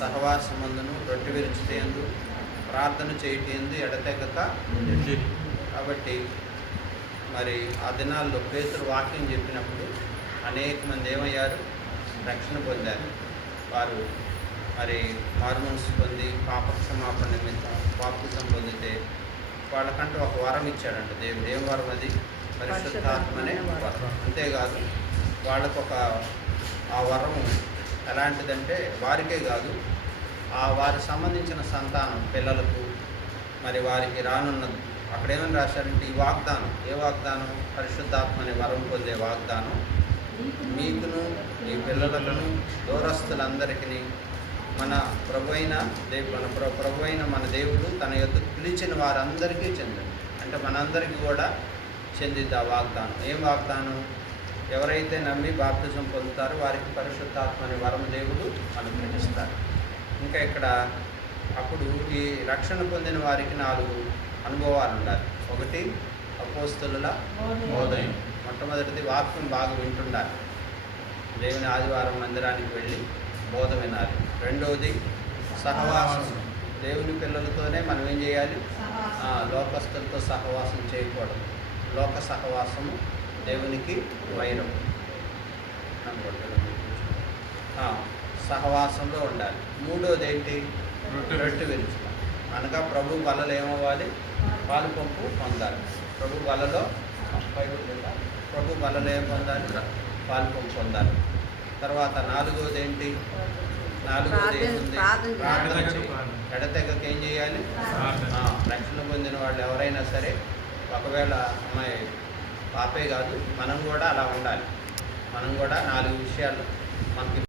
సహవాసమందును రొట్టె విరుచుటయందు ప్రార్థన చేయటందు ఎడతెగక ఉండేది. కాబట్టి మరి ఆ దినాల్లో పేతురు వాక్యం చెప్పినప్పుడు అనేక మంది ఏమయ్యారు? రక్షణ పొందారు. వారు మరి మారుమనసు పొంది పాప క్షమాపణ నిమిత్తం బాప్తిజం పొందితే వాళ్ళకంటూ ఒక వరం ఇచ్చాడంట దేవుడు. ఏం వరం అది? పరిశుద్ధాత్మనే వరం. అంతేకాదు వాళ్ళకొక ఆ వరం ఎలాంటిదంటే వారికే కాదు, ఆ వారికి సంబంధించిన సంతానం పిల్లలకు మరి వారికి రానున్నది. అక్కడ ఏమని రాశారంటే ఈ వాగ్దానం, ఏ వాగ్దానం? పరిశుద్ధాత్మ అనే వరం పొందే వాగ్దానం మీకును మీ పిల్లలను దూరస్తులందరికీ మన ప్రభు అయిన మన దేవుడు తన యొక్క పిలిచిన వారందరికీ చెందింది. అంటే మనందరికీ కూడా చెందింది ఆ వాగ్దానం. ఏం వాగ్దానం? ఎవరైతే నమ్మి బాప్తిజం పొందుతారో వారికి పరిశుద్ధాత్మ అనే వరం దేవుడు అనుగ్రహిస్తారు. ఇంకా ఇక్కడ అప్పుడు ఈ రక్షణ పొందిన వారికి 4 అనుభవాలు ఉండాలి. ఒకటి అపోస్తలుల బోధన. మొట్టమొదటిది వాక్యం బాగా వింటుండాలి. దేవుని ఆదివారం మందిరానికి వెళ్ళి బోధ వినాలి. రెండవది సహవాసం. దేవుని పిల్లలతోనే మనం ఏం చేయాలి? లోకస్తులతో సహవాసం చేయకూడదు. లోక సహవాసము దేవునికి వైరం. సహవాసంలో ఉండాలి. మూడోది ఏంటి? రొట్టె విరుచుట. అనగా ప్రభు బలలో ఏమవ్వాలి? పాలు పంపు పొందాలి. ప్రభు బలలో ఏం పొందాలి? పాలు పంపు పొందాలి. తర్వాత నాలుగోది ఏంటి? ప్రార్థన. ఎడతెగక ఏం చేయాలి? రక్షణ పొందిన వాళ్ళు ఎవరైనా సరే, ఒకవేళ అమ్మాయి పాపే కాదు, మనం కూడా అలా ఉండాలి. మనం కూడా 4 విషయాలు మనకి